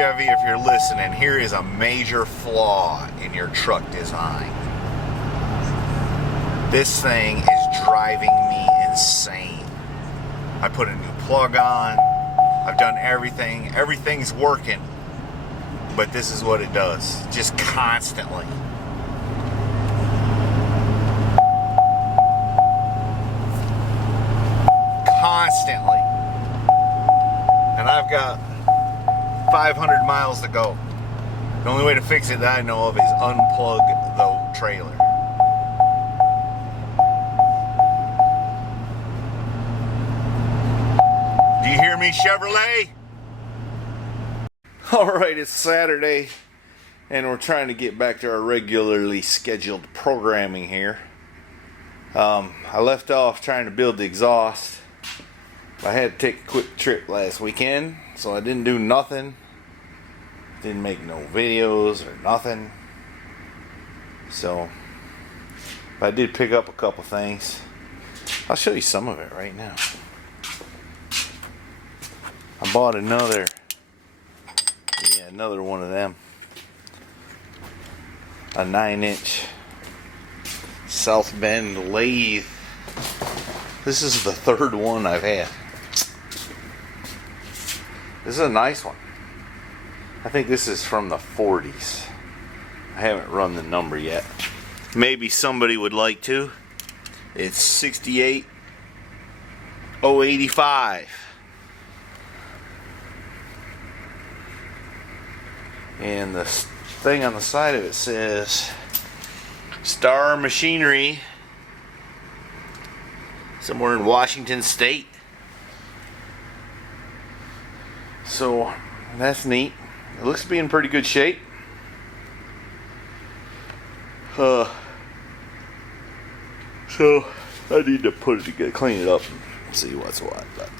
Chevy, if you're listening, here is a major flaw in your truck design. This thing is driving me insane. I put a new plug on. I've done everything. Everything's working. But this is what it does. Just constantly. Constantly. And I've got 500 miles to go. The only way to fix it that I know of is unplug the trailer. Do you hear me, Chevrolet? Alright, it's Saturday and we're trying to get back to our regularly scheduled programming here. I left off trying to build the exhaust. I had to take a quick trip last weekend, so I didn't do nothing. Didn't make no videos or nothing. So, but I did pick up a couple things. I'll show you some of it right now. I bought another one of them. A 9-inch South Bend lathe. This is the third one I've had. This is a nice one. I think this is from the 40s. I haven't run the number yet. Maybe somebody would like to. It's 68085. And the thing on the side of it says Star Machinery, somewhere in Washington State. So that's neat. It looks to be in pretty good shape. So I need to put it together, clean it up, and see what's what. But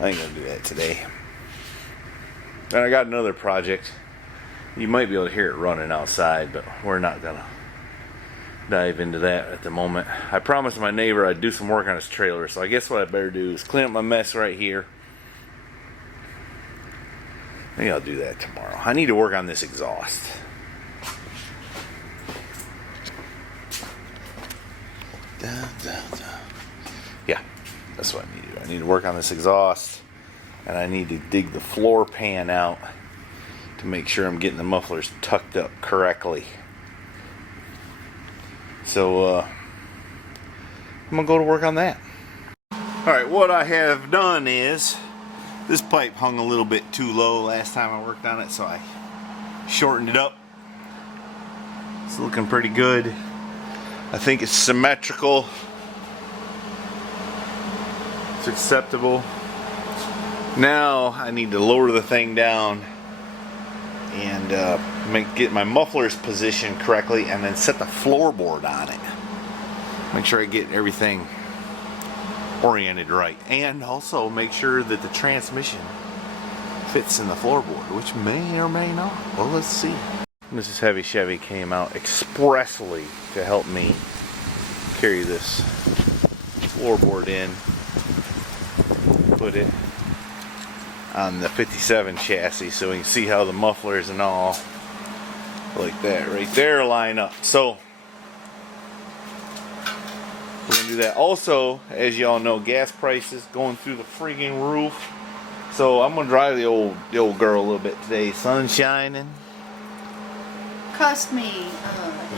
I ain't gonna do that today. And I got another project. You might be able to hear it running outside, but we're not gonna dive into that at the moment. I promised my neighbor I'd do some work on his trailer, so I guess what I better do is clean up my mess right here. Maybe I'll do that tomorrow. I need to work on this exhaust. Yeah, that's what I need to do. I need to work on this exhaust, and I need to dig the floor pan out to make sure I'm getting the mufflers tucked up correctly. So, I'm going to go to work on that. Alright, what I have done is, this pipe hung a little bit too low last time I worked on it, so I shortened it up. It's looking pretty good. I think it's symmetrical. It's acceptable. Now I need to lower the thing down and get my mufflers positioned correctly, and then set the floorboard on it. Make sure I get everything oriented right, and also make sure that the transmission fits in the floorboard, which may or may not. Well, let's see. Mrs. Heavy Chevy came out expressly to help me carry this floorboard in, put it on the 57 chassis so we can see how the mufflers and all like that right there line up. So we're gonna do that. Also, as y'all know, gas prices going through the freaking roof. So I'm gonna drive the old girl a little bit today. Sun shining. Cost me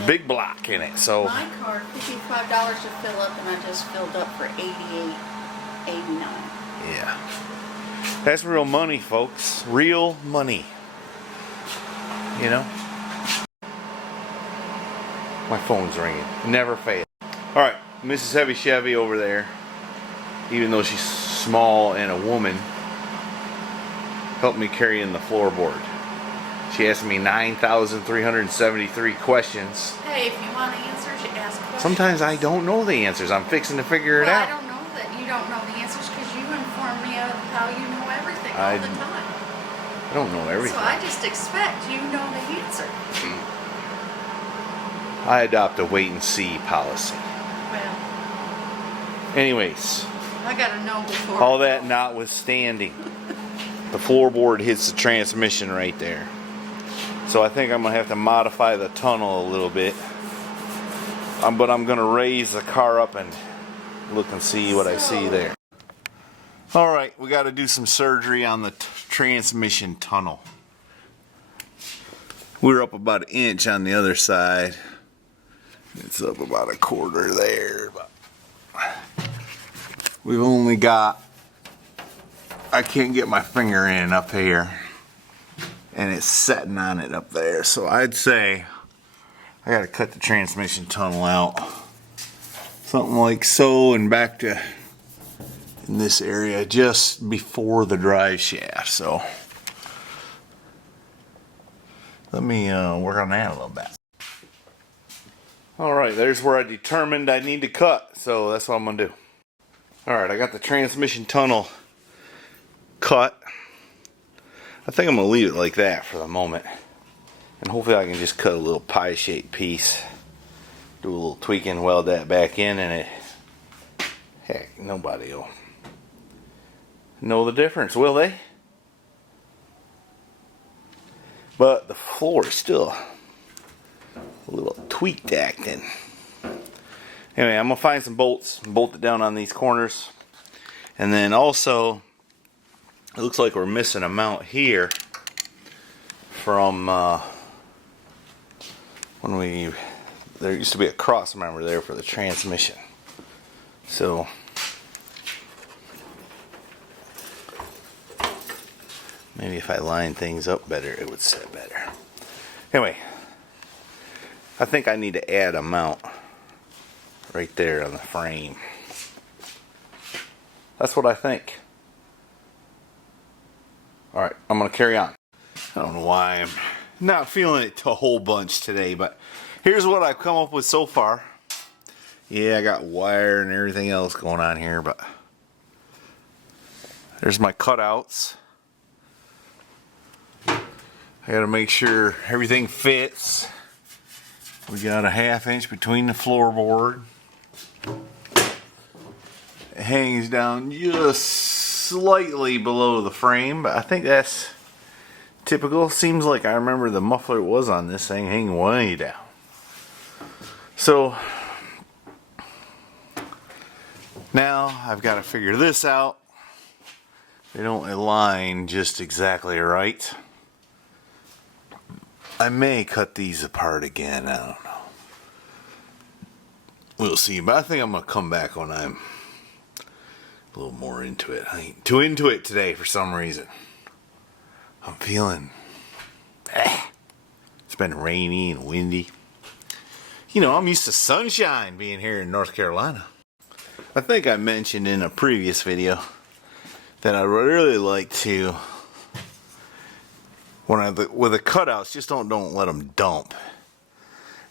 Big block in it. So my car $55 to fill up, and I just filled up for $88.89. yeah. That's real money, folks. Real money. You know? My phone's ringing. Never fails. Alright, Mrs. Heavy Chevy over there, even though she's small and a woman, helped me carry in the floorboard. She asked me 9,373 questions. Hey, if you want answers, you ask questions. Sometimes I don't know the answers. I'm fixing to figure it out. I don't know that you don't know the answers, because you inform me of how you know everything all the time. I don't know everything. So I just expect you know the answer. I adopt a wait and see policy. Well, Anyways, I gotta know before. all that notwithstanding, the floorboard hits the transmission right there. So I think I'm going to have to modify the tunnel a little bit. But I'm going to raise the car up and look and see what I see there. Alright, we got to do some surgery on the transmission tunnel. We're up about an inch on the other side. It's up about a quarter there. But we've only got, I can't get my finger in up here. And it's setting on it up there. So I'd say I got to cut the transmission tunnel out. Something like so, and back to in this area just before the drive shaft. So let me work on that a little bit. Alright, there's where I determined I need to cut. So that's what I'm going to do. Alright, I got the transmission tunnel cut. I think I'm going to leave it like that for the moment. And hopefully I can just cut a little pie-shaped piece. Do a little tweaking, weld that back in, and heck, nobody will know the difference, will they? But the floor is still a little tweaked acting. Anyway, I'm going to find some bolts, bolt it down on these corners. And then also, it looks like we're missing a mount here from when there used to be a cross member there for the transmission. So maybe if I line things up better, it would sit better. Anyway, I think I need to add a mount right there on the frame. That's what I think. Alright, I'm going to carry on. I don't know why I'm not feeling it a whole bunch today, but here's what I've come up with so far. Yeah, I got wire and everything else going on here, but there's my cutouts. I got to make sure everything fits. We got a 1/2 inch between the floorboard. It hangs down just slightly below the frame, but I think that's typical. Seems like I remember the muffler was on this thing hanging way down. So now I've got to figure this out. They don't align just exactly right. I may cut these apart again. I don't know. We'll see. But I think I'm going to come back when I'm a little more into it. I ain't too into it today for some reason. I'm feeling... It's been rainy and windy. You know, I'm used to sunshine being here in North Carolina. I think I mentioned in a previous video that I really like to... with the cutouts, just don't let them dump.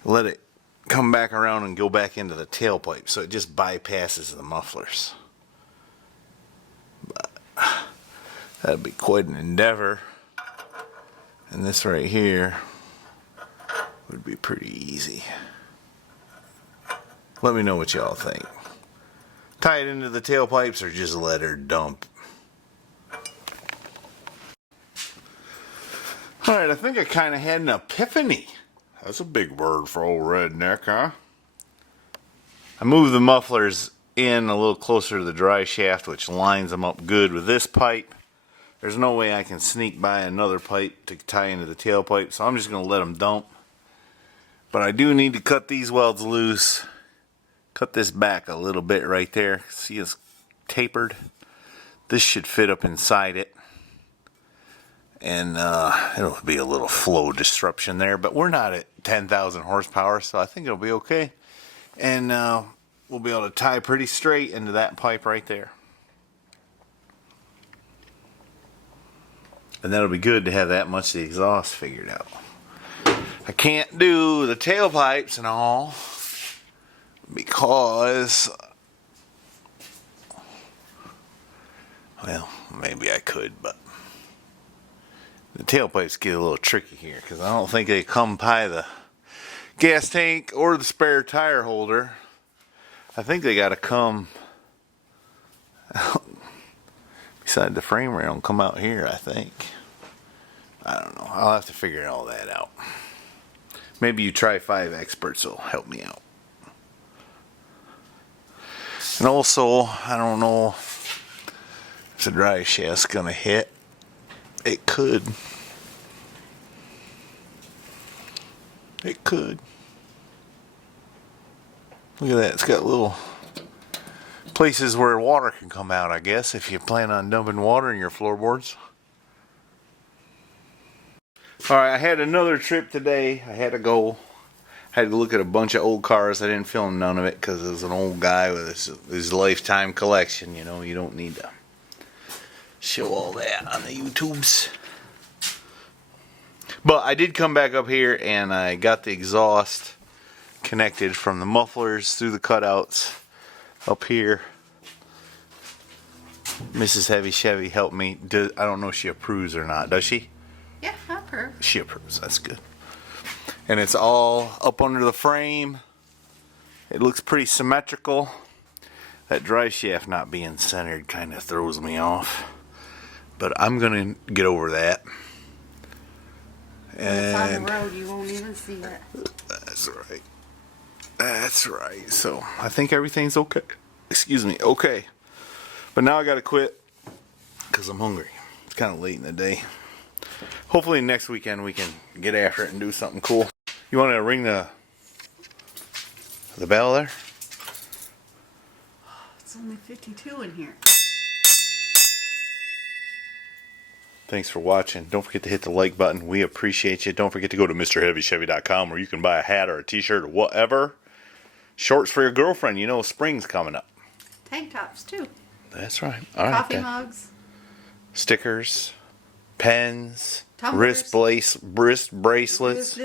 Let it come back around and go back into the tailpipe, so it just bypasses the mufflers. But that'd be quite an endeavor. And this right here would be pretty easy. Let me know what y'all think. Tie it into the tailpipes or just let her dump. Alright, I think I kind of had an epiphany. That's a big word for old redneck, huh? I moved the mufflers in a little closer to the dry shaft, which lines them up good with this pipe. There's no way I can sneak by another pipe to tie into the tailpipe, so I'm just going to let them dump. But I do need to cut these welds loose. Cut this back a little bit right there. See, it's tapered. This should fit up inside it. And it'll be a little flow disruption there, but we're not at 10,000 horsepower, so I think it'll be okay. And we'll be able to tie pretty straight into that pipe right there. And that'll be good to have that much of the exhaust figured out. I can't do the tailpipes and all because, well, maybe I could, but the tailpipes get a little tricky here because I don't think they come by the gas tank or the spare tire holder. I think they got to come. Decided the frame rail will come out here, I think. I don't know. I'll have to figure all that out. Maybe you try 5 experts will help me out. And also, I don't know if the drive shaft's gonna hit. It could. It could. Look at that. It's got little places where water can come out, I guess, if you plan on dumping water in your floorboards. Alright, I had another trip today. I had to go. I had to look at a bunch of old cars. I didn't film none of it because it was an old guy with his lifetime collection. You know, you don't need to show all that on the YouTubes. But I did come back up here and I got the exhaust connected from the mufflers through the cutouts up here. Mrs. Heavy Chevy helped me. I don't know if she approves or not. Does she? Yeah, I approve. She approves. That's good. And it's all up under the frame. It looks pretty symmetrical. That drive shaft not being centered kind of throws me off. But I'm going to get over that. And on the road, you won't even see it. That's right. That's right. So I think everything's okay. Excuse me. Okay. But now I got to quit because I'm hungry. It's kind of late in the day. Hopefully next weekend we can get after it and do something cool. You want to ring the bell there? It's only 52 in here. Thanks for watching. Don't forget to hit the like button. We appreciate you. Don't forget to go to MrHeavyChevy.com where you can buy a hat or a t-shirt or whatever. Shorts for your girlfriend. You know spring's coming up. Tank tops too. That's right. All right. Coffee mugs. Stickers. Pens. Tumblers. Wrist bracelets.